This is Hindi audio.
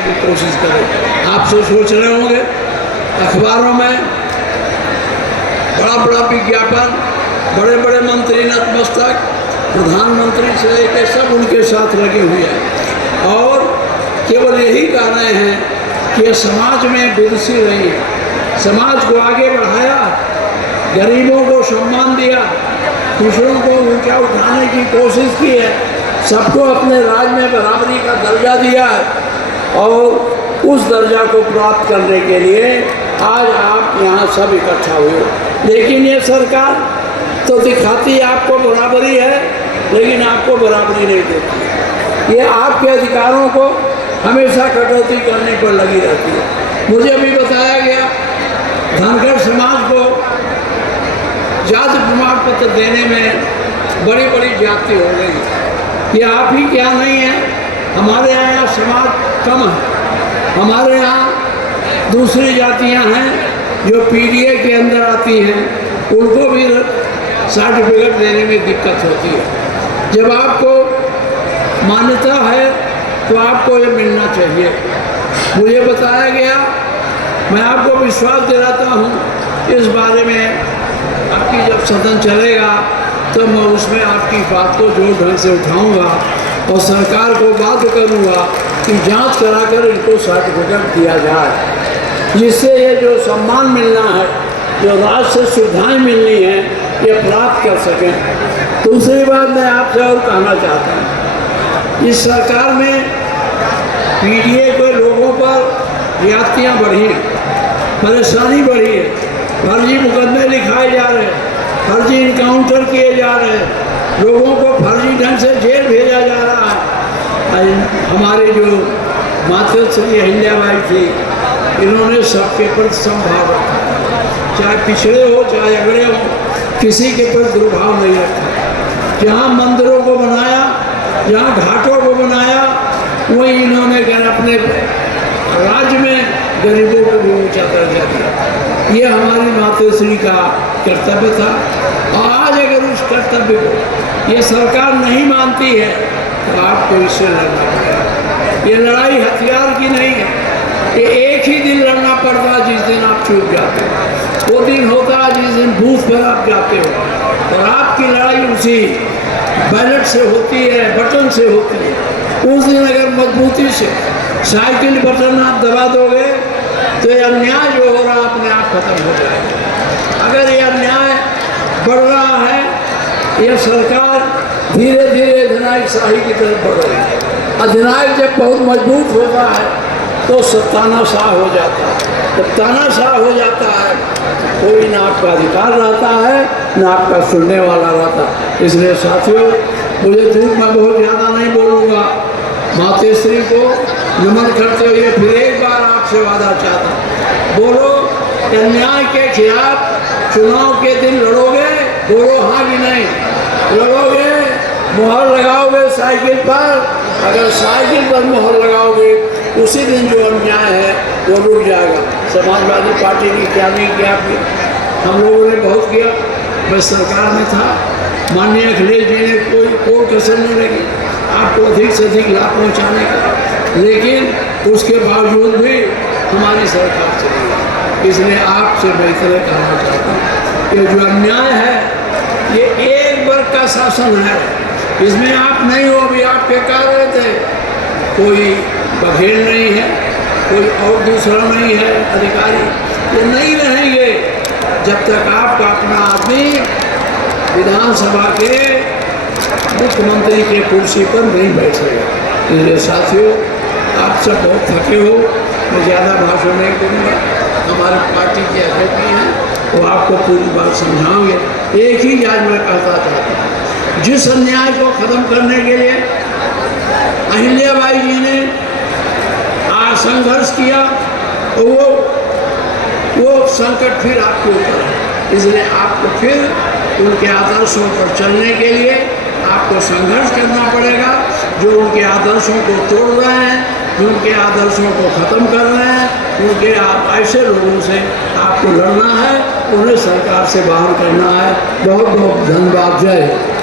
की कोशिश करें। आप सब सोच रहे होंगे अखबारों में बड़ा बड़ा विज्ञापन, बड़े बड़े मंत्री नतमस्तक, प्रधानमंत्री से लेकर सब उनके साथ लगे हुए हैं और केवल यही कह रहे हैं कि समाज में विदुषी रही है, समाज को आगे बढ़ाया, गरीबों को सम्मान दिया, दूसरों को ऊंचा उठाने की कोशिश की है, सबको अपने राज्य में बराबरी का दर्जा दिया है और उस दर्जा को प्राप्त करने के लिए आज आप यहाँ सब इकट्ठा हुए। लेकिन ये सरकार तो दिखाती आपको बराबरी है, लेकिन आपको बराबरी नहीं देती। ये आपके अधिकारों को हमेशा कटौती करने पर लगी रहती है। मुझे भी बताया गया धनगर समाज को जाति प्रमाण पत्र देने में बड़ी बड़ी जाति हो गई। ये आप ही क्या नहीं है, हमारे यहाँ समाज कम है, हमारे यहाँ दूसरी जातियाँ हैं जो पीडीए के अंदर आती हैं, उनको भी सर्टिफिकेट देने में दिक्कत होती है। जब आपको मान्यता है तो आपको ये मिलना चाहिए। मुझे बताया गया, मैं आपको विश्वास दिलाता हूँ इस बारे में, आपकी जब सदन चलेगा तो मैं उसमें आपकी बात को जोर ढंग से उठाऊंगा और सरकार को बाध्य करूंगा कि जांच कराकर इनको सर्टिफिकेट दिया जाए, जिससे ये जो सम्मान मिलना है, जो राज्य से सुविधाएँ मिलनी हैं, ये प्राप्त कर सकें। दूसरी बात मैं आपसे और कहना चाहता हूँ, इस सरकार में पीडीए के लोगों पर ज्यादतियाँ बढ़ी हैं, परेशानी बढ़ी है, फर्जी मुकदमे लिखाए जा रहे हैं, फर्जी इनकाउंटर किए जा रहे हैं, लोगों को फर्जी ढंग से जेल भेजा जा रहा है। हमारे जो मातृश्री अहिल्याबाई थी, इन्होंने सबके प्रति समभाव रखा, चाहे पिछड़े हो चाहे अगड़े हो, किसी के प्रति दुर्भाव नहीं रखा। जहाँ मंदिरों को बनाया, जहाँ घाटों को बनाया, वहीं इन्होंने अपने राज्य में गरीबों को भी ऊँचा दर्जा दिया। ये हमारी मातृश्री का कर्तव्य था और आज अगर उस कर्तव्य को ये सरकार नहीं मानती है तो आपको इससे लड़ना पड़ेगा। ये लड़ाई हथियार की नहीं है, ये एक ही दिन लड़ना पड़ता है जिस दिन आप चूक जाते हो। वो दिन होता है जिस दिन बूथ पर आप जाते हो और आपकी लड़ाई उसी बैलेट से होती है, बटन से होती है। उस दिन अगर मजबूती से साइकिल बटन आप दबा दोगे तो ये अन्याय जो हो रहा अपने आप खत्म हो जाएगा। अगर ये अन्याय बढ़ रहा है, यह सरकार धीरे धीरे अधिनायक शाही की तरफ बढ़ रही है। अधिनायक जब बहुत मजबूत होता है तो तानाशाह हो जाता है। जब तानाशाह हो जाता है कोई ना आपका अधिकार रहता है, ना आपका सुनने वाला रहता। इसलिए साथियों, मुझे धूप में बहुत ज़्यादा नहीं बोलूँगा। मातृश्री को नमन करते हुए फिर एक बार आपसे वादा चाहता, बोलो अन्याय के खिलाफ चुनाव के दिन लड़ोगे? बोलो हाँ कि नहीं लड़ोगे? मोहर लगाओगे साइकिल पर? अगर साइकिल पर मोहर लगाओगे उसी दिन जो अन्याय है वो रुक जाएगा। समाजवादी पार्टी की क्या नहीं किया, हम लोगों ने बहुत किया। मैं सरकार में था, माननीय अखिलेश जी ने कोई कसर नहीं लगी आपको अधिक से अधिक लाभ पहुँचाने का, लेकिन उसके बावजूद भी हमारी सरकार चली। इसलिए आपसे मैं इतना कहना चाहता हूँ, ये जो अन्याय है ये एक वर्ग का शासन है, इसमें आप नहीं हो। अभी आप क्या कह रहे थे, कोई बघेल नहीं है, कोई और दूसरा नहीं है अधिकारी, ये नहीं रहेंगे जब तक आपका अपना आदमी विधानसभा के मुख्यमंत्री के कुर्सी पर नहीं बैठेगा। इसलिए साथियों, आप सब बहुत थके हो, मैं ज़्यादा भाषण नहीं करूँगा। हमारे पार्टी के अध्यक्ष हैं, वो आपको पूरी बात समझाएंगे। एक ही आज मैं कहता चाहता हूँ, जिस अन्याय को ख़त्म करने के लिए अहिल्याबाई जी ने आज संघर्ष किया, वो संकट फिर आपके ऊपर है। इसलिए आपको फिर उनके आदर्शों पर चलने के लिए आपको संघर्ष करना पड़ेगा। जो उनके आदर्शों को तोड़ रहे हैं, जो उनके आदर्शों को ख़त्म कर रहे हैं, उनके ऐसे लोगों से आपको लड़ना है, उन्हें सरकार से बाहर करना है। बहुत बहुत धन्यवाद। जय हिंद।